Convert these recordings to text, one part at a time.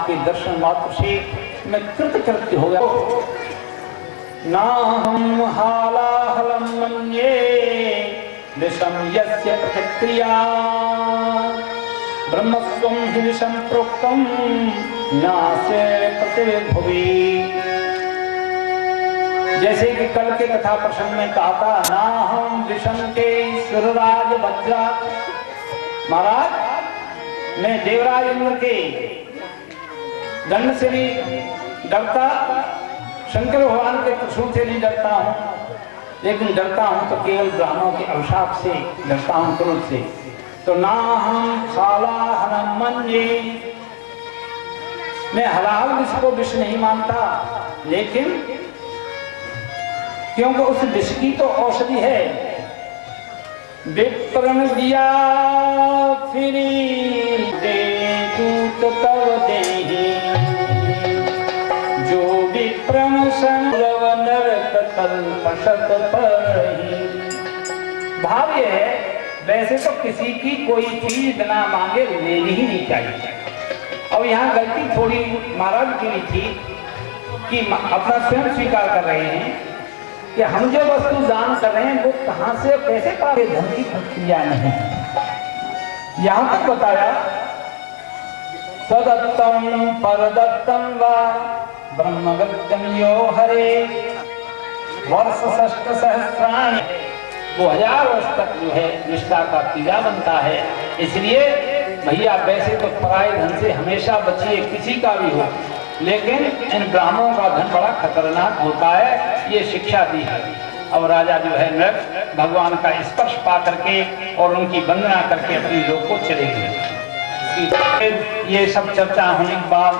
आपके दर्शन मात्र से मैं कृतकृत्य हो गया। नाहं हालाहलं मन्ये विषम यस्य प्रतिक्रिया ब्रह्मस्वं हि विषम प्रोक्तं नास्य प्रतिभुवि। जैसे कि कल के कथा प्रसंग में कहा था, नाहं विषम के सुरराज वज्रा। महाराज, मैं देवराज इंद्र के दंड से भी डरता, शंकर भगवान के त्रिशूल से नहीं डरता हूं, लेकिन डरता हूं तो केवल ब्राह्मणों के अभिशाप से डरता हूं, क्रोध से। तो नाहं हालाहलं मन्ये, मैं हलाहल विष को विष नहीं मानता, लेकिन क्योंकि उस विष की तो औषधि है। विप्रण दिया फिरी दे दूत तव देहि, जो विप्रण संरव नरक कल्पशत परहि। भाव ये है, वैसे तो किसी की कोई चीज बिना मांगे लेनी ही नहीं चाहिए। अब यहाँ गलती थोड़ी महाराज की भी थी कि अपना स्वयं स्वीकार कर रहे हैं कि हम जो वस्तु दान कर रहे हैं वो कहां से कैसे पाए, धन की प्रक्रिया नहीं। यहां तक बताया, स्वदत्तम परदत्तम वा ब्रह्मगत्यम यो हरे वर्ष षष्ठ सहस्राणि, 2000 वर्ष तक जो है निष्ठा का तीजा बनता है। इसलिए भैया वैसे तो पराये धन से हमेशा बचिए, किसी का भी हो, लेकिन इन ब्राह्मणों का धन बड़ा खतरनाक होता है, ये शिक्षा दी है। अब राजा जो है नृप भगवान का स्पर्श पा करके और उनकी वंदना करके अपने लोग को चले गए। ये सब चर्चा होने के बाद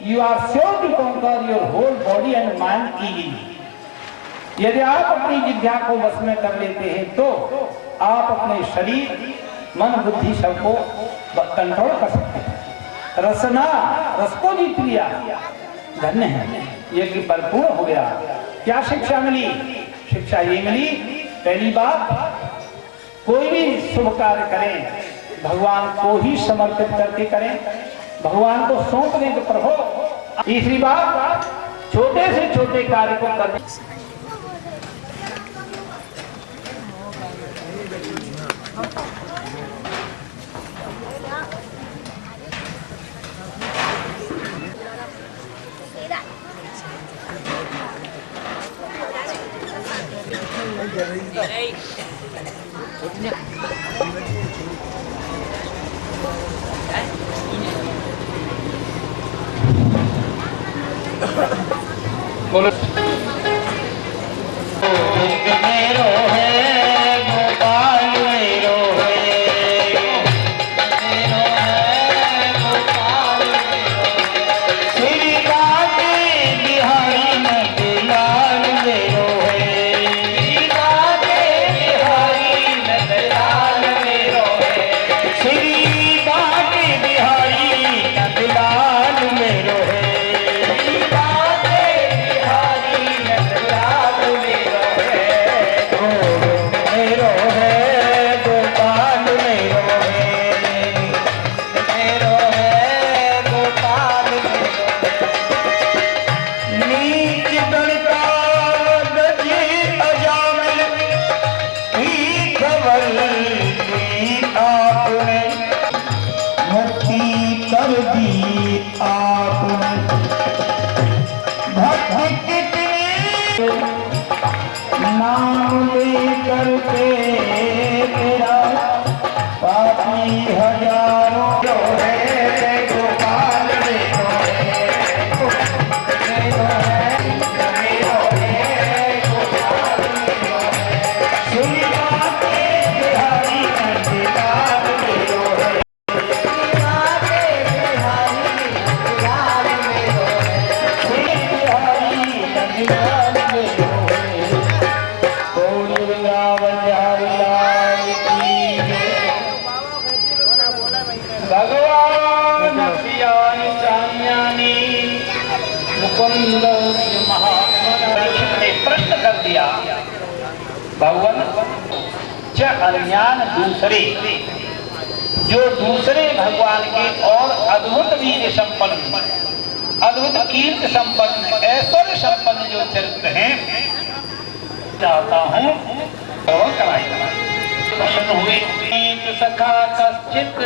You are sure to conquer your whole body and mind easily. यदि आप अपनी जिज्ञा को वश में कर लेते हैं तो आप अपने शरीर, मन, बुद्धि सबको कंट्रोल कर सकते हैं। रसना, रस को जीत लिया, धन्य है, ये कि भरपूर हो गया। क्या शिक्षा मिली? शिक्षा ये मिली, पहली बात, कोई भी शुभ कार्य करें भगवान को ही समर्पित करके करें, भगवान को सौंप दें कि प्रभु। तीसरी बात, छोटे से छोटे कार्य को करने। बोलो नाम लेकर के तेरा पापी हजारों गोपाल प्रश्न कर दिया भगवान च अज्ञान दूसरे जो दूसरे भगवान के और अद्भुत वीर संपन्न अद्भुत कीर्ति संपन्न ऐश्वर्य संपन्न जो चरित्र हैं चाहता हूँ श्रवण कराएगा। प्रश्न हुए सखा कश्चित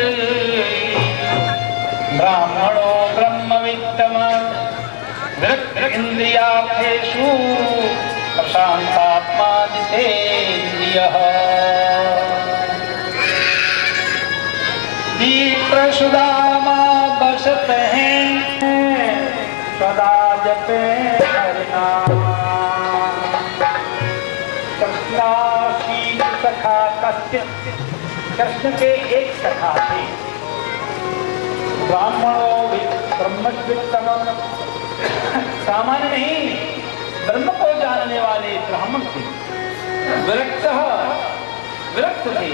ब्राह्मणो ब्रह्मवित्तम इंद्रियार्थेषु प्रशांतात्मा जितेन्द्रियः विप्रसुदामा बसत हैं सदा जपे हरिनाम। कृष्णाशील सखा कश्चित् कृष्ण के एक सखा थे ब्राह्मणों ब्रह्मवित्तम सामान्य नहीं ब्रह्म को जानने वाले ब्राह्मण थे विरक्त थे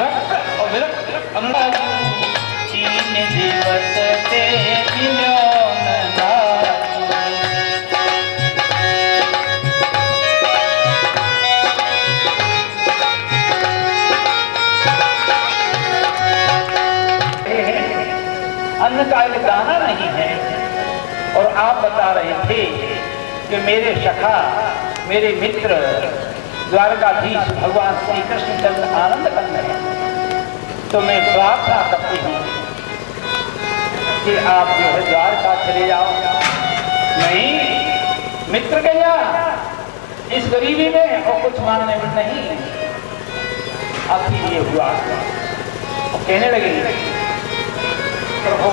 रक्त और विरक्त अनुराग 3 दिवस ते अन्न का एक दाना नहीं है। और आप बता रहे थे कि मेरे सखा मेरे मित्र द्वारकाधीश भगवान श्री कृष्ण चंद्र आनंद कर रहे हैं, तो मैं प्रार्थना करती हूँ कि आप जो है द्वारका चले जाओ। नहीं, मित्र गया इस गरीबी में और कुछ मांगने में नहीं, आपके लिए हुआ। और कहने लगे प्रभु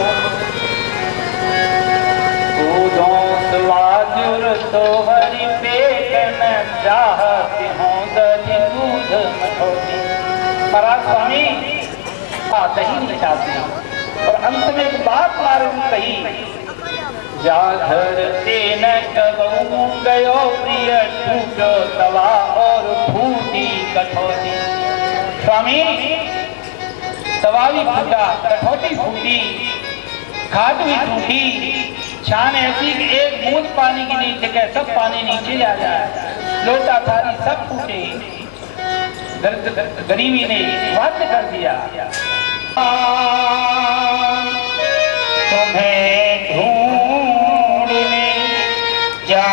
तो हरि पेट न चाहती हूँ दही दूध मठोटी। महाराज स्वामी दही नहीं चाहते। और अंत में एक बात मालूम कही जाधर तेन कबहू गयो प्रिय टूटो तवा और फूटी कठौती। स्वामी तवा भी फूटा, कठौती फूटी, खाद भी टूटी, छान ऐसी कि एक बूंद पानी की नीचे के सब पानी नीचे जा जाए, लोटा थाली सब टूटे। गरीबी ने वाद्य कर दिया तुम्हें ढूंढने जा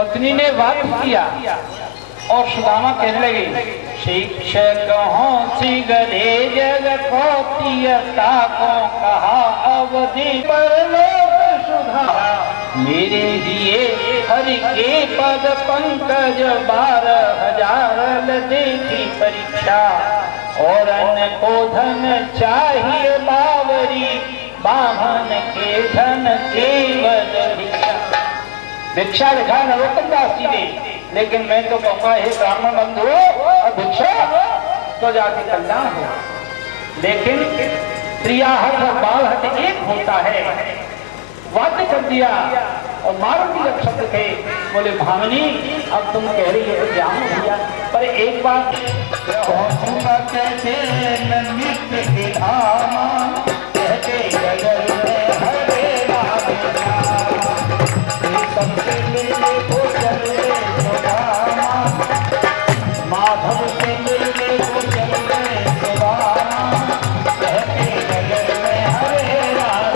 पत्नी ने वाद किया और सुदामा कहने लगे, शिक्षक हो सी गधे जग को तीयता को कहा अवधि पर लोक सुधारा। मेरे लिए हरि के पद पंकज 12,000 देखी परीक्षा और अन्न को धन चाहिए बावरी बामन के धन केवल भिक्षा। भिक्षा लिखा नरोत्तम दास जी ने, लेकिन मैं तो कहूँगा हे ब्राह्मण बंधु और भिक्षा तो जाके कल्याण हो। लेकिन प्रियाहट और बालहट एक होता है। वाद्य कर दिया और मारुति जब शब्द थे, बोले भामिनी अब तुम कह रही हो जाऊं भैया, पर एक बात पहुंचूंगा कैसे नित्य के धाम कहते गगन में हरे राम सबसे मिलने को चले सुदामा, माधव से मिलने को चले सुदामा कहते गगन में हरे राम।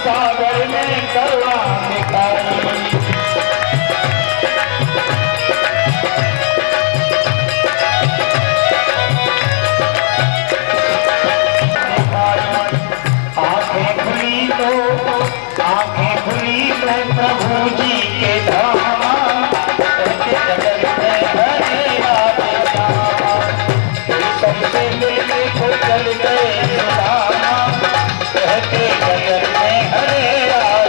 सागर में करुणा निकाली, आंखें खुली तो प्रभु जी के धामा कहते जगत में हरे राम। सबसे मिलने को चल गए सुदामा कहते जगत में हरे राम।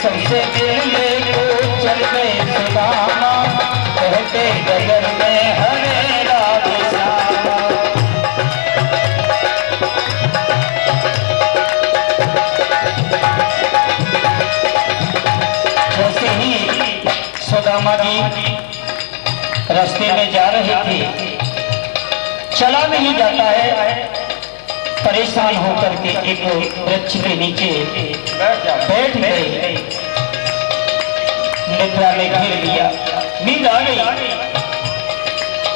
सबसे मिलने को चल गए सुदामा कहते जगत में हरे राम। जैसे ही सुदामा जी रास्ते में जा रहे थे, चला नहीं जाता है, परेशान होकर के एक वृक्ष के नीचे बैठ गए, निद्रा में घेर लिया, नींद आ गई।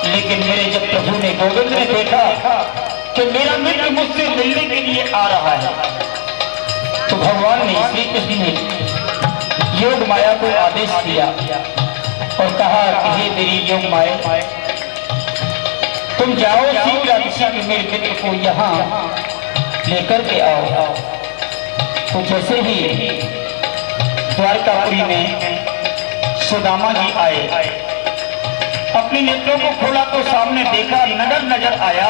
लेकिन मेरे जब प्रभु ने गोविंद ने देखा कि मेरा मित्र मुझसे मिलने के लिए आ रहा है, तो भगवान ने श्री कृष्ण ने योग माया को आदेश दिया और कहा कि हे मेरी योग माया, तुम जाओ शीघ्र मेरे मित्र को यहाँ लेकर के आओ। तो जैसे ही द्वारकापुरी में सुदामा जी आए, अपने नेत्रों को खोला तो सामने देखा, नजर आया।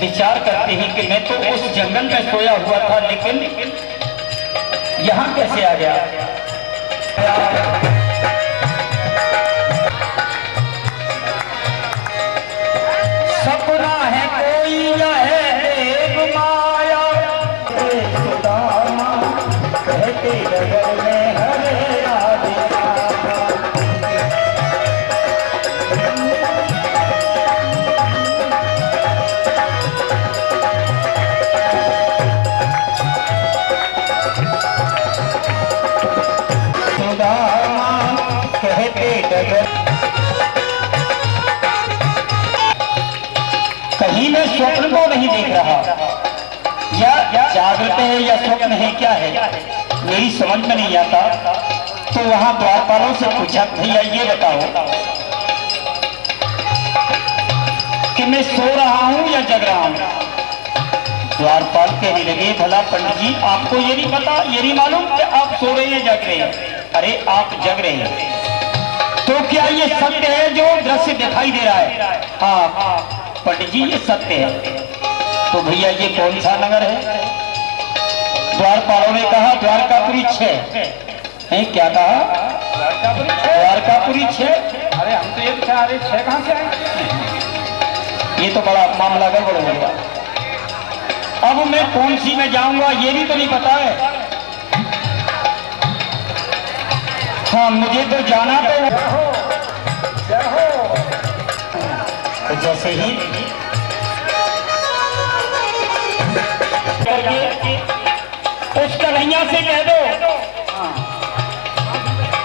विचार करते ही कि मैं तो उस जंगल में सोया हुआ था, लेकिन यहाँ कैसे आ गया। सपना है कोई या है देव माया, सुदामा कहते जगत में हरे राम। सुदामा कहते जगत, कहीं मैं स्वप्न को नहीं देख रहा, या जागृत है या स्वप्न है, क्या है मेरी समझ में नहीं आता। तो वहां द्वारपालों से पूछा, भैया ये बताओ कि मैं सो रहा हूं या जग रहा हूं। द्वारपाल कहने लगे, भला पंडित जी आपको ये नहीं पता, ये नहीं मालूम कि आप सो रहे हैं जग रहे हैं। अरे आप जग रहे हैं तो क्या ये सत्य है जो दृश्य दिखाई दे रहा है? हाँ पंडित जी ये सत्य है। तो भैया ये कौन सा नगर है? द्वारपालों ने कहा द्वारकापुरी 6 है। क्या कहा? द्वारकापुरी 6। अरे हम तो ये पूछा, अरे 6 कहां से आए? ये तो बड़ा मामला गड़बड़ हो गया। अब मैं कौन सी में जाऊंगा ये भी तो नहीं पता है। हाँ मुझे तो जाना तो वैसे ही उस कन्हैया से कह दो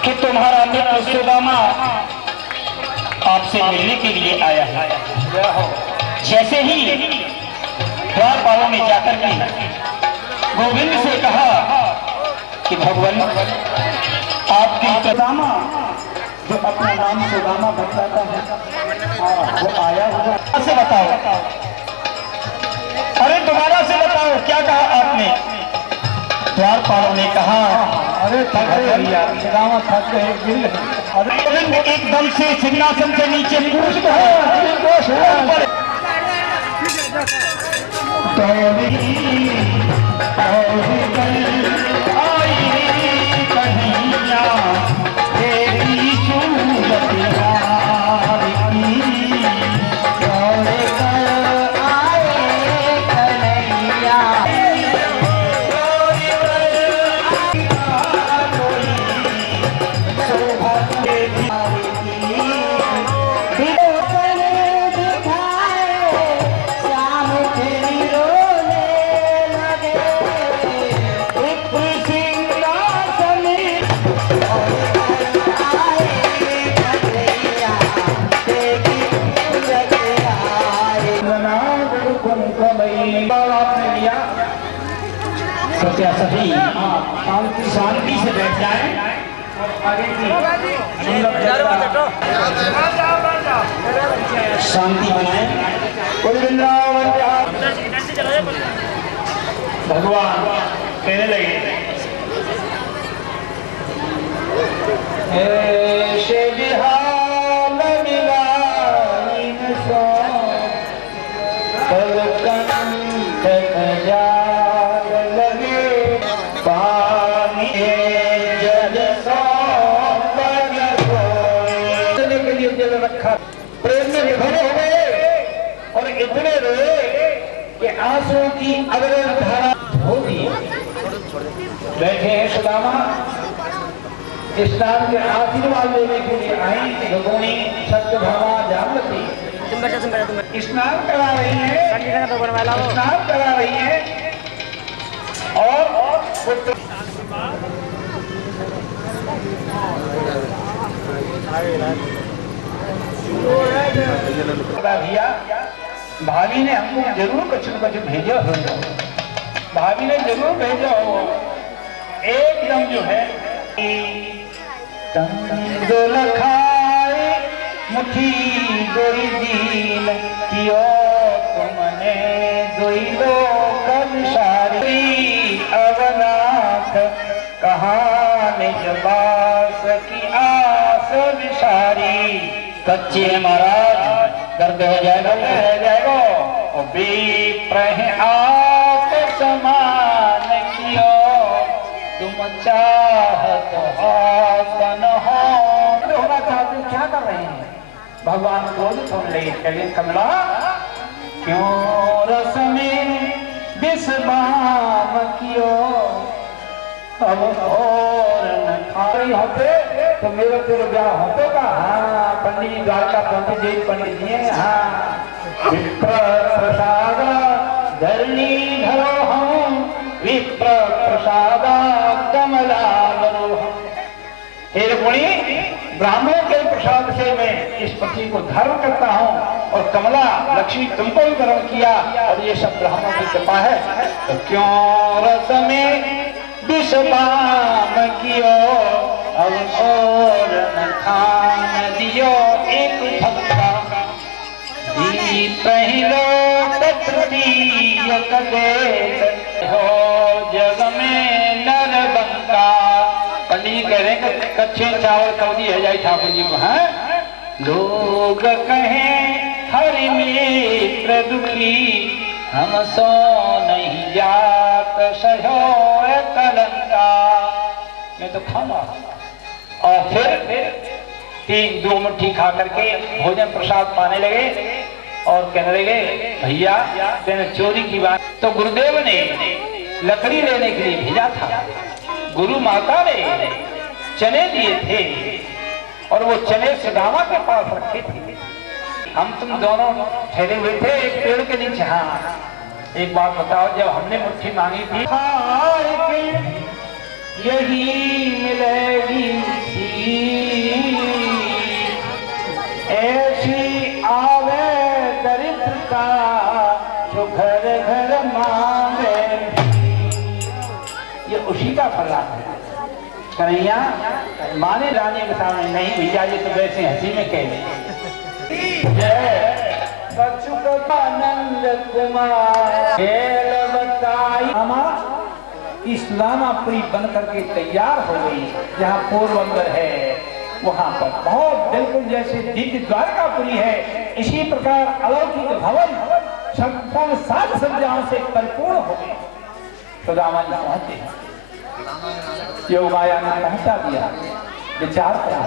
कि तुम्हारा मित्र सुदामा आपसे मिलने के लिए आया है। जैसे ही द्वारपालों ने जाकर के गोविंद से कहा कि भगवान आपकी सुदामा जो अपना नाम सुदामा बताता है वो आया होगा से बताओ। अरे दोबारा से बताओ क्या कहा आपने? द्वारपालों ने कहा अरे सुदामा थक गए गिर गोविंद एकदम से सिंहासन से नीचे कूद गए। सभी शांति से बैठ जाए और आगे की शांति बनाए। भगवान कहने लगे ऐसे बिहाल मिलाइन सो कलकंठ खजाल लगे पानी जल सो बन सोए के लिए जल रखा। प्रेम में विभोर हो गए और इतने रोए कि आंसू की अविरल धारा हो गई। बैठे हैं सुदामा स्नान के आशीर्वाद लेने के लिए आई रुक्मिणी सत्यभामा जामवती स्नान करा रही है, स्नान करा रही है और पुत्र भैया भाभी ने हमको जरूर कुछ न कुछ भेजा हो, भाभी ने जरूर भेजा हो। एकदम जो है तंदुल खाए मुठी दोई दीन कियो तुमने दोई लो कंसारी अवनाथ कहाँ निज बास की आस विसारी। कच्चे महाराज दर्द हो जाएगा, रह जाएगा और विप्रह आप समान कियो तुम चाहत आसन हो। होना चाहते क्या कर रहे हैं? भगवान क्रोधित होने लगे, कहे कमला क्यों रस में विषबाम कियो अब और न खाई होते तो मेरा तेरे ब्याह होते का। हाँ पंडित जी द्वारका पहुंचे जय पंडित जी हैं। हाँ विप्र प्रसाद धरणी धरो हम विप्र प्रसाद कमला वरो हम। हे रुक्मिणी ब्राह्मणों के प्रसाद से मैं इस पति को धर्म करता हूँ और कमला लक्ष्मी तुमको भी धर्म किया और ये सब ब्राह्मणों की कृपा है। तो क्यों रस में विषबाम कियो अब और न खान दियो एक भक्ता पहलो तृतीय कदेत हो जग में नर बंका। पंडित जी कह रहे हैं कि कच्चे चावल कौदी है जाए ठाकुर जी को। है लोग कहें हरि मित्र दुखी हम सो नहीं जात सहो कलंका। मैं तो खाऊंगा। और फिर दो मुट्ठी खा करके भोजन प्रसाद पाने लगे और कहने लगे भैया तेने चोरी की बात तो गुरुदेव ने लकड़ी लेने के लिए भेजा था। गुरु माता ने चने दिए थे और वो चने सुदामा के पास रखे थे। हम तुम दोनों ठहरे हुए थे एक पेड़ के नीचे। हाँ, एक बात बताओ, जब हमने मुट्ठी मांगी थी हार के यही मिलेगी ऐसी आवे दरिद्रता जो घर घर मांगे, ये उसी का फल है। कन्हैया माने रानी के सामने नहीं भैया, ये तो वैसे हंसी में कह रहे। जय आनंद कुमार खेल बताई इस्लामापुरी बन करके तैयार हो गई, जहाँ पोरबंदर है वहां पर बहुत बिल्कुल जैसे दिव्य द्वारकापुरी है, इसी प्रकार अलौकिक भवन संपूर्ण साज सज्जाओं से परिपूर्ण हो गए। सुदामा जी पहुंचे, योग माया ने पहुंचा दिया। विचार करा,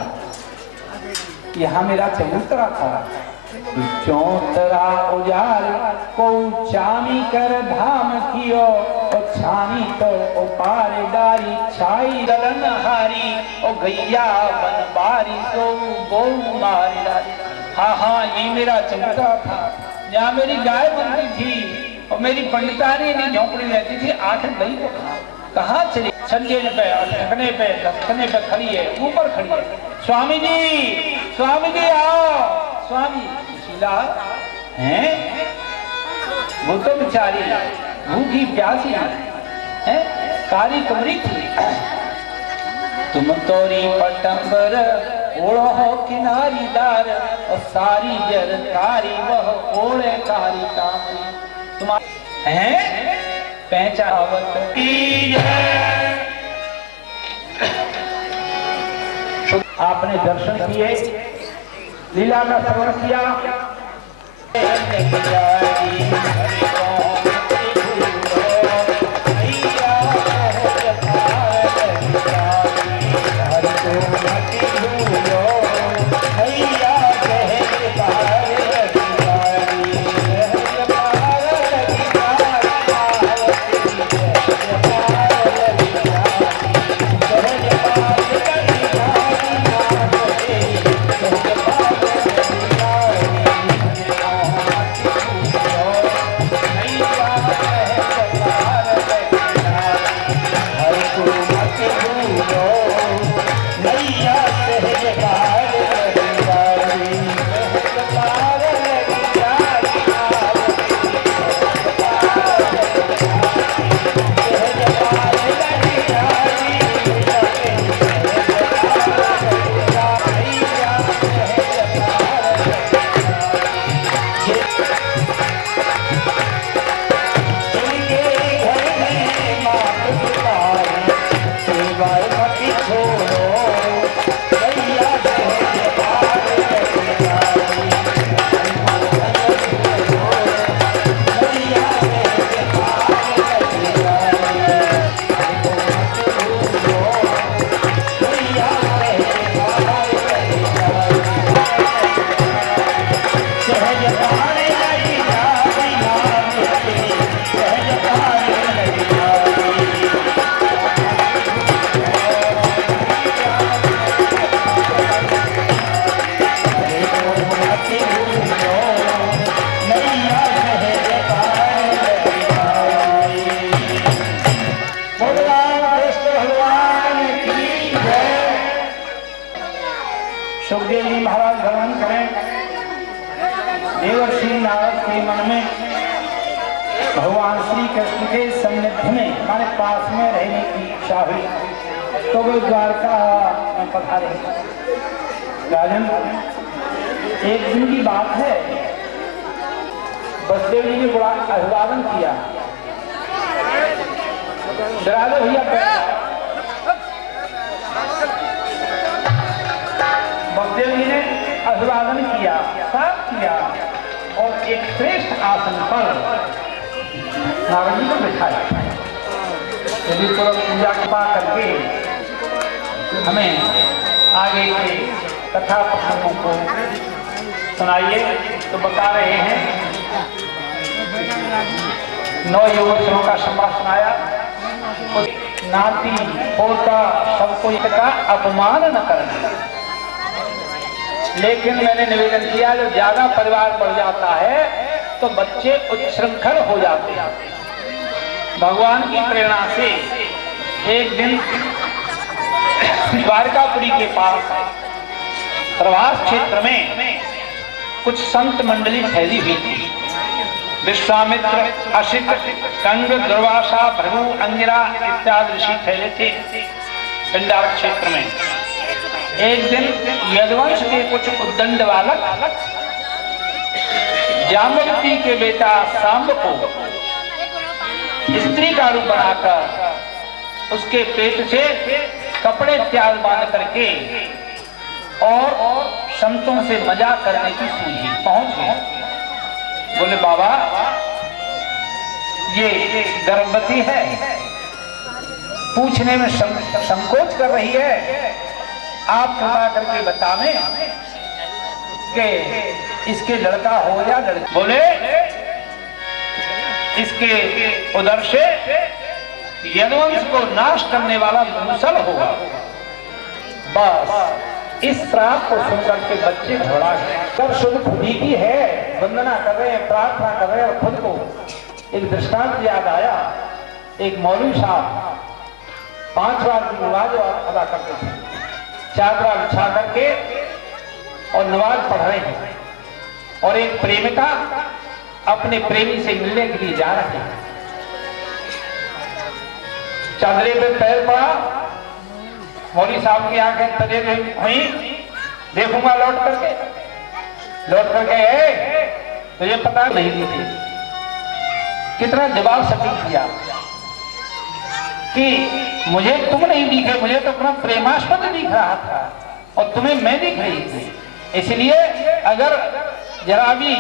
यहाँ मेरा चबूतरा था, चौतरा उजाड़ को चामी कर धाम कियो, और छानी तो उपारदारी छाई दलन हारी, और गैया बनबारी सो गौ मारी डाली। हाँ हाँ, ये मेरा चबूतरा था, यहाँ मेरी गाय बनती थी और मेरी पंडितानी की झोंपड़ी रहती थी। आखिर गई तो कहाँ चली? छज्जे पे, ढकने पे, दस्तने पे खड़ी है, ऊपर खड़ी है। स्वामी जी आओ। स्वामी सुशीला हैं? वो तो बेचारी भूखी प्यासी है, कारी कमरी थी। तुम तोरी पटंबर ओढ़ो हो किनारीदार, और सारी जर कारी वह ओढ़े कारी कामरी। तुम्हारे हैं पहचावत आपने दर्शन किए, लीला का श्रवण किया। सुखदेव जी महाराज भ्रमण करें। देवर्षि नारद के मन में भगवान श्री कृष्ण के सानिध्य में हमारे पास में रहने की इच्छा हुई, तो वे द्वारका में पधारे। राजन, एक दिन की बात है, बसदेव जी ने बड़ा अभिवादन किया। डरा दो भैया। बसदेव जी ने अभिवादन किया, साफ किया, और एक श्रेष्ठ आसन पर नारद जी को बिठाया। यदि पूरा पूजा कृपा करके हमें आगे के कथा प्रसंगों को सुनाइए। तो बता रहे हैं 9 युवकों का संवाद सुनाया। नाती पोता सबको इसका अपमान न करना। लेकिन मैंने निवेदन किया जो ज्यादा परिवार बढ़ जाता है तो बच्चे उच्छृंखल हो जाते हैं। भगवान की प्रेरणा से एक दिन द्वारकापुरी के पास प्रवास क्षेत्र में कुछ संत मंडली फैली हुई थी। विश्वामित्र, अशित, कंग, दुर्वासा, भृगु, अंगिरा इत्यादि ऋषि फैले थे पिंडारक क्षेत्र में। एक दिन यदुवंश के कुछ उद्दंड बालक जाम्बवती के बेटा सांब को स्त्री का रूप बनाकर उसके पेट से कपड़े त्याग बांध करके और संतों से मजाक करने की सूझी पहुंच गए। बोले बाबा ये गर्भवती है, पूछने में संकोच कर रही है, आप कृपा करके बतावें कि इसके लड़का हो या लड़की। बोले इसके उदर से यदुवंश को नाश करने वाला मूसल होगा। बस इस श्राप को सुनकर के बच्चे घबरा गए। जब शुद्ध खुदी की है, वंदना कर रहे हैं, प्रार्थना कर रहे हैं, और खुद को एक दृष्टांत याद आया। एक मौलवी साहब 5 बार की नमाज अदा करते थे, चादरा बिछा करके और नमाज पढ़ रहे हैं, और एक प्रेमिका अपने प्रेमी से मिलने के लिए जा रहे हैं। चादरे पे पैर पड़ा, मौली साहब की आंखें तजे हुई, देखूंगा लौट करके तुझे पता नहीं थी। कितना जवाब सटीक किया कि मुझे तुम नहीं दिखे, मुझे तो अपना प्रेमास्पद दिख रहा था और तुम्हें मैं दिख रही थी। इसलिए अगर जरा भी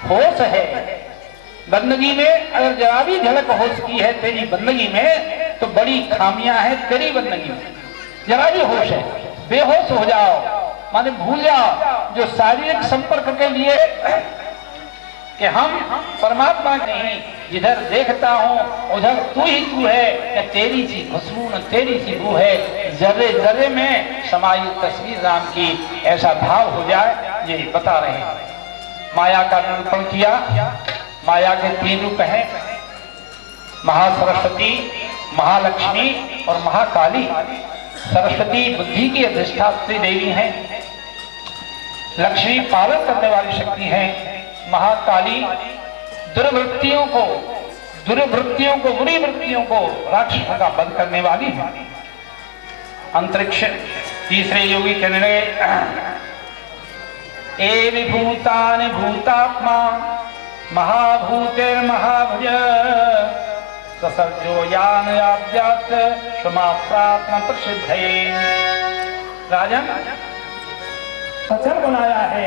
होश है बंदगी में, अगर जरा भी झलक होश की है तेरी बंदगी में, तो बड़ी खामियां हैं तेरी बंदगी में। जरा भी होश है, बेहोश हो जाओ, माने भूल जाओ जो शारीरिक संपर्क के लिए कि हम परमात्मा नहीं, जिधर देखता हूं उधर तू ही तू है, कि तेरी सी खुशबू न तेरी सी बू है, जर्रे जर्रे में समाई तस्वीर राम की, ऐसा भाव हो जाए, ये बता रहे हैं। माया का निरूपण किया। माया के 3 रूप हैं, महासरस्वती, महालक्ष्मी और महाकाली। सरस्वती बुद्धि की अधिष्ठात्री देवी हैं, लक्ष्मी पालन करने वाली शक्ति है, महाकाली दुर्वृत्तियों को बुरी वृत्तियों को राक्षसों का वध करने वाली है। अंतरिक्ष तीसरे योगी कहने लगे, ए विभूतानि भूतात्मा महाभूतिर्महाभुज ससर्जो यान आद्यात् क्षमाप्राप्न प्रसिद्धये। राजन सचल बनाया है।